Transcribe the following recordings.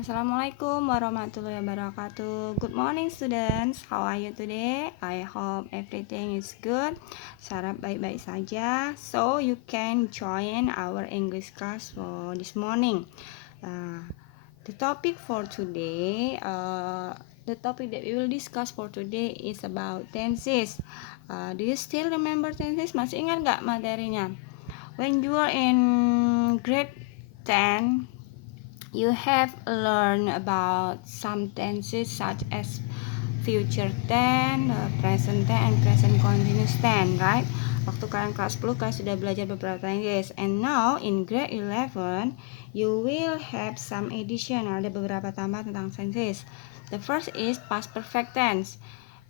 Assalamualaikum warahmatullahi wabarakatuh. Good morning students. How are you today? I hope everything is good. Sarap baik-baik saja. So you can join our English class for this morning. The topic for today, the topic that we will discuss for today is about tenses. Do you still remember tenses? Masih ingat nggak materinya? When you are in grade 10, you have learned about some tenses such as future tense, present tense, and present continuous tense, right? Waktu kalian kelas 10 kalian sudah belajar beberapa tenses. And now in grade 11 you will have some addition, ada beberapa tambah tentang tenses. The first is past perfect tense.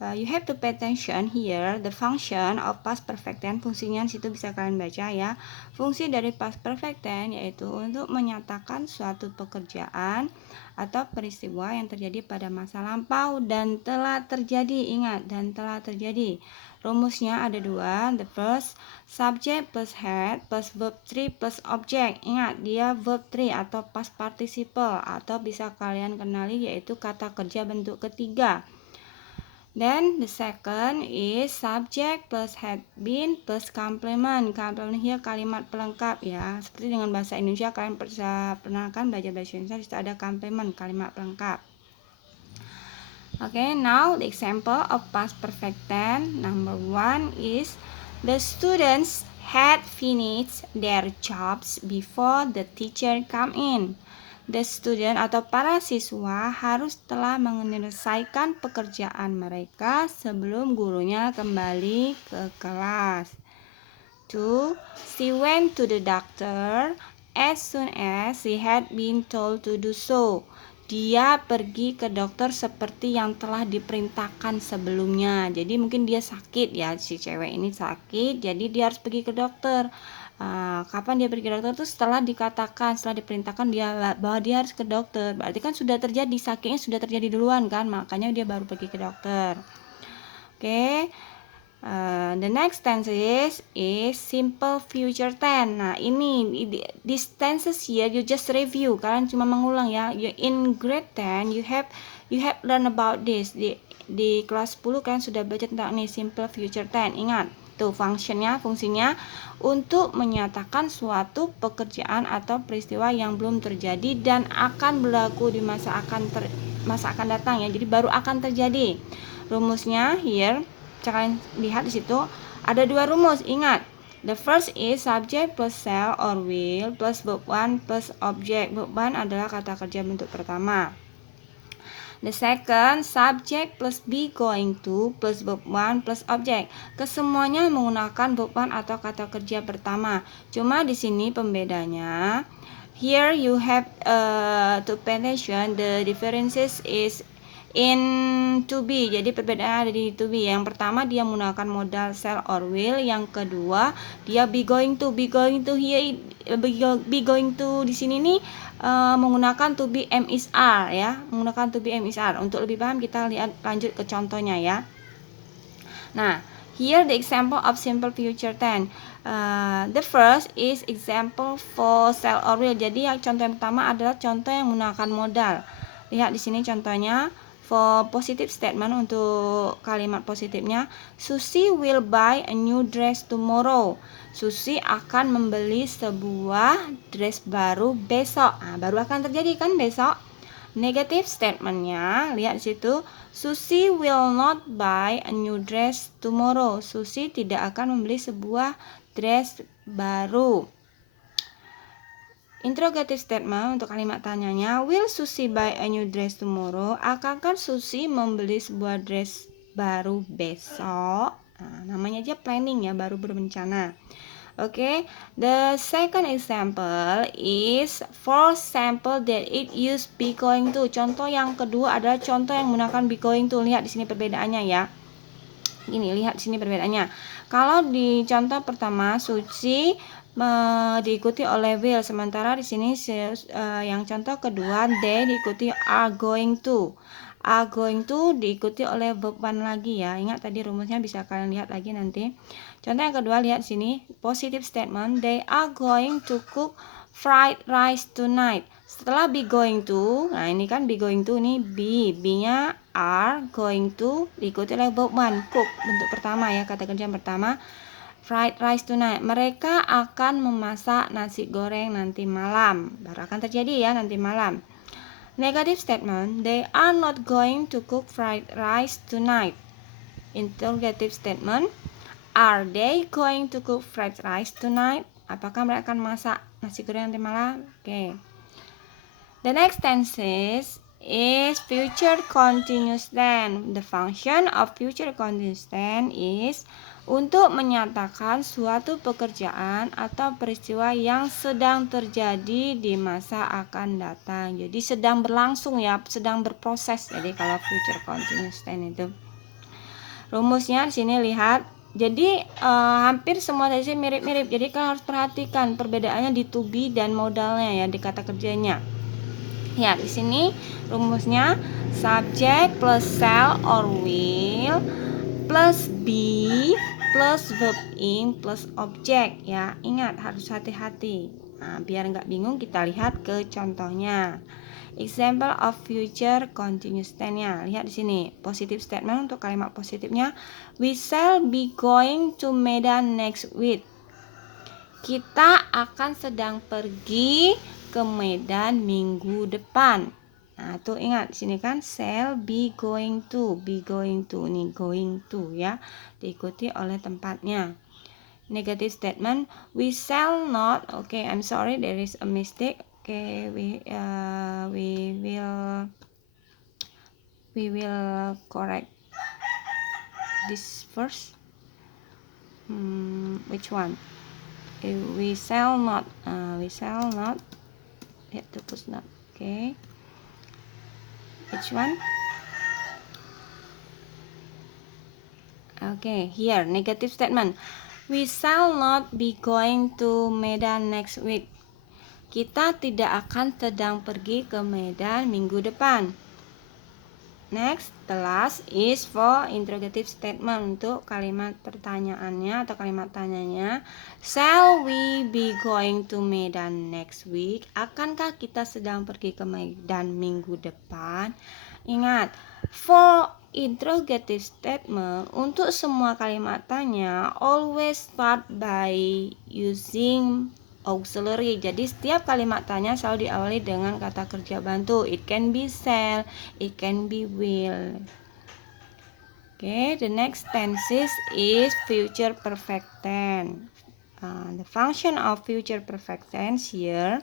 You have to pay attention here the function of past perfect tense. Fungsinya di situ bisa kalian baca ya. Fungsi dari past perfect tense yaitu untuk menyatakan suatu pekerjaan atau peristiwa yang terjadi pada masa lampau dan telah terjadi. Ingat, dan telah terjadi. Rumusnya ada dua. The first, subject plus head plus verb 3 plus object. Ingat, dia verb 3 atau past participle, atau bisa kalian kenali yaitu kata kerja bentuk ketiga. Then the second is subject plus had been plus complement. Complement here kalimat pelengkap ya. Seperti dengan bahasa Indonesia kalian pernah kan belajar bahasa Indonesia, di situ ada complement, kalimat pelengkap. Okay, now the example of past perfect tense. Number one is the students had finished their jobs before the teacher come in. The student atau para siswa harus telah menyelesaikan pekerjaan mereka sebelum gurunya kembali ke kelas. 2. She went to the doctor as soon as she had been told to do so. Dia pergi ke dokter seperti yang telah diperintahkan sebelumnya. Jadi mungkin dia sakit ya, si cewek ini sakit, jadi dia harus pergi ke dokter. Kapan dia pergi ke dokter itu setelah diperintahkan bahwa dia harus ke dokter. Berarti kan sudah terjadi, sakitnya sudah terjadi duluan kan, makanya dia baru pergi ke dokter. Oke. The next tense is simple future tense. Nah, ini these tenses here you just review. Kalian cuma mengulang ya. In grade 10 you have learn about this. Di kelas 10 kalian sudah belajar tentang ini simple future tense. Ingat, tuh fungsinya untuk menyatakan suatu pekerjaan atau peristiwa yang belum terjadi dan akan berlaku di masa akan datang ya. Jadi baru akan terjadi. Rumusnya here kalian lihat di situ ada dua rumus. Ingat, the first is subject plus shall or will plus verb 1 plus object. Verb 1 adalah kata kerja bentuk pertama. The second, subject plus be going to plus verb 1 plus object. Kesemuanya menggunakan verb 1 atau kata kerja pertama. Cuma di sini pembedanya, here you have to pay attention. The differences is in to be. Jadi perbedaan ada di to be. Yang pertama dia menggunakan modal shall or will. Yang kedua dia be going to. Be going to here, be going to di sini nih menggunakan to be am is are ya. Menggunakan to be am is are. Untuk lebih paham kita lihat lanjut ke contohnya ya. Nah, here the example of simple future tense. The first is example for shall or will. Jadi yang contoh yang pertama adalah contoh yang menggunakan modal. Lihat di sini contohnya. For positive statement, untuk kalimat positifnya, Susi will buy a new dress tomorrow. Susi akan membeli sebuah dress baru besok. Baru akan terjadi kan besok. Negative statementnya, lihat di situ, Susi will not buy a new dress tomorrow. Susi tidak akan membeli sebuah dress baru. Interrogative statement untuk kalimat tanyanya, will Susi buy a new dress tomorrow? Akankah Susi membeli sebuah dress baru besok? Namanya aja planning ya, baru berencana. Okay, the second example is for sample that it use be going to. Contoh yang kedua adalah contoh yang menggunakan be going to. Lihat di sini perbedaannya ya. Ini lihat di sini perbedaannya. Kalau di contoh pertama Susi diikuti oleh will, sementara di sini yang contoh kedua they diikuti are going to. Are going to diikuti oleh verb 1 lagi ya. Ingat tadi rumusnya, bisa kalian lihat lagi nanti. Contoh yang kedua, lihat sini positive statement, they are going to cook fried rice tonight. Setelah be going to, nah ini kan be going to, ini B-nya are, going to, diikuti oleh verb one, cook, bentuk pertama ya, kata kerja yang pertama. Fried rice tonight, mereka akan memasak nasi goreng nanti malam, baru akan terjadi ya nanti malam. Negative statement, they are not going to cook fried rice tonight. Interrogative statement, are they going to cook fried rice tonight? Apakah mereka akan masak nasi goreng nanti malam? Oke. The next tense is future continuous tense. The function of future continuous tense is untuk menyatakan suatu pekerjaan atau peristiwa yang sedang terjadi di masa akan datang. Jadi sedang berlangsung ya, sedang berproses. Jadi kalau future continuous tense itu. Rumusnya di sini lihat. Jadi hampir semua tadi mirip-mirip. Jadi kalian harus perhatikan perbedaannya di to be dan modalnya ya, di kata kerjanya. Ya, di sini rumusnya subject plus shall or will plus be plus verb in plus object ya. Ingat, harus hati-hati. Nah, biar nggak bingung kita lihat ke contohnya. Example of future continuous tense-nya. Lihat di sini, positive statement untuk kalimat positifnya. We shall be going to Medan next week. Kita akan sedang pergi ke Medan minggu depan. Nah, tuh ingat di sini kan shall be going to nih going to ya, diikuti oleh tempatnya. Negative statement, we shall not. Okay, I'm sorry there is a mistake. Okay, we will correct this first. Which one? We shall not. Have to put not. Okay. Which one? Okay, here negative statement. We shall not be going to Medan next week. Kita tidak akan sedang pergi ke Medan minggu depan. Next, the last is for interrogative statement, untuk kalimat pertanyaannya atau kalimat tanyanya. Shall we be going to Medan next week? Akankah kita sedang pergi ke Medan minggu depan? Ingat, for interrogative statement, untuk semua kalimat tanya always start by using auxiliary. Jadi setiap kalimat tanya selalu diawali dengan kata kerja bantu. It can be shall, it can be will. Okay, the next tenses is future perfect tense. The function of future perfect tense here,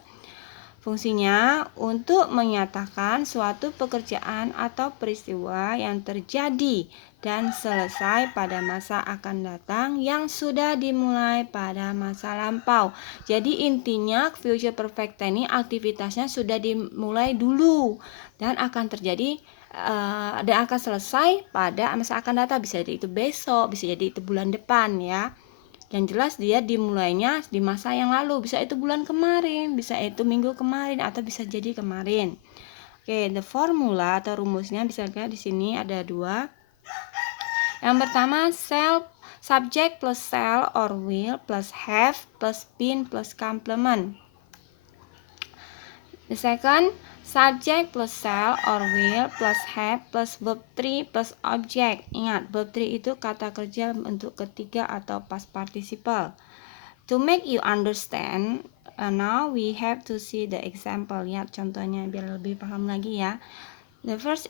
fungsinya untuk menyatakan suatu pekerjaan atau peristiwa yang terjadi dan selesai pada masa akan datang yang sudah dimulai pada masa lampau. Jadi intinya future perfect tense ini aktivitasnya sudah dimulai dulu dan akan terjadi dan akan selesai pada masa akan datang. Bisa jadi itu besok, bisa jadi itu bulan depan ya. Yang jelas dia dimulainya di masa yang lalu, bisa itu bulan kemarin, bisa itu minggu kemarin, atau bisa jadi kemarin. Oke, the formula atau rumusnya bisa lihat di sini ada dua. Yang pertama, subject plus shall or will plus have plus been plus complement. The second, subject plus shall or will plus have plus verb 3 plus object. Ingat, verb 3 itu kata kerja untuk ketiga atau past participle. To make you understand, now we have to see the example. Lihat contohnya biar lebih paham lagi ya. The first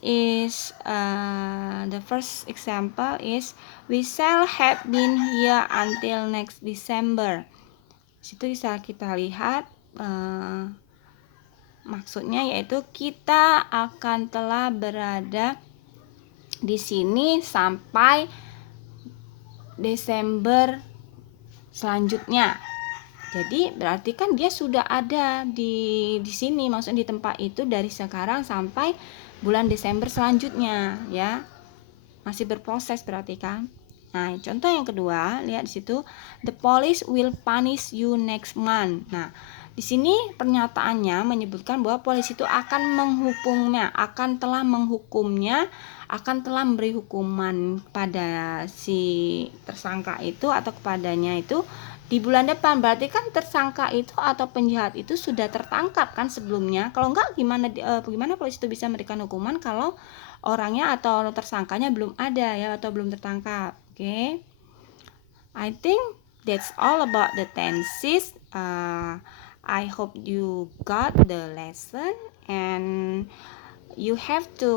example is we shall have been here until next December. Situ bisa kita lihat maksudnya yaitu kita akan telah berada di sini sampai Desember selanjutnya. Jadi berarti kan dia sudah ada di sini, maksudnya di tempat itu dari sekarang sampai bulan Desember selanjutnya ya. Masih berproses berarti kan. Nah, contoh yang kedua, lihat di situ, the police will punish you next month. Nah, di sini pernyataannya menyebutkan bahwa polisi itu akan menghukumnya, akan telah menghukumnya, akan telah memberi hukuman pada si tersangka itu atau kepadanya itu di bulan depan. Berarti kan tersangka itu atau penjahat itu sudah tertangkap kan sebelumnya. Kalau enggak gimana polisi itu bisa memberikan hukuman kalau orangnya atau tersangkanya belum ada ya, atau belum tertangkap. Oke. I think that's all about the tenses. I hope you got the lesson and you have to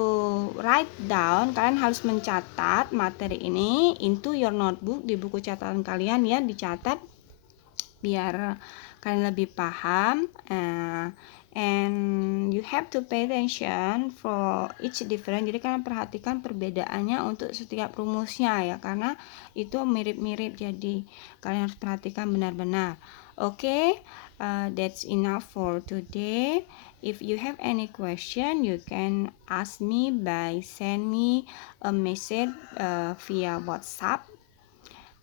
write down. Kalian harus mencatat materi ini into your notebook, di buku catatan kalian ya, dicatat biar kalian lebih paham. And you have to pay attention for each different. Jadi kalian perhatikan perbedaannya untuk setiap rumusnya ya, karena itu mirip-mirip, jadi kalian harus perhatikan benar-benar. Oke, that's enough for today. If you have any question, you can ask me by send me a message via WhatsApp.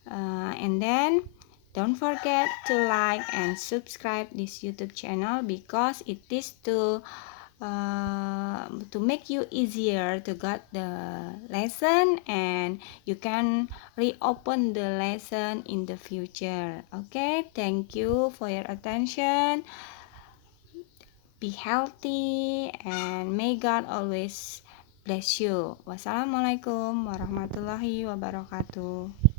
And then don't forget to like and subscribe this YouTube channel, because it is to make you easier to get the lesson, and you can reopen the lesson in the future. Okay, thank you for your attention. Be healthy and may God always bless you. Wassalamualaikum warahmatullahi wabarakatuh.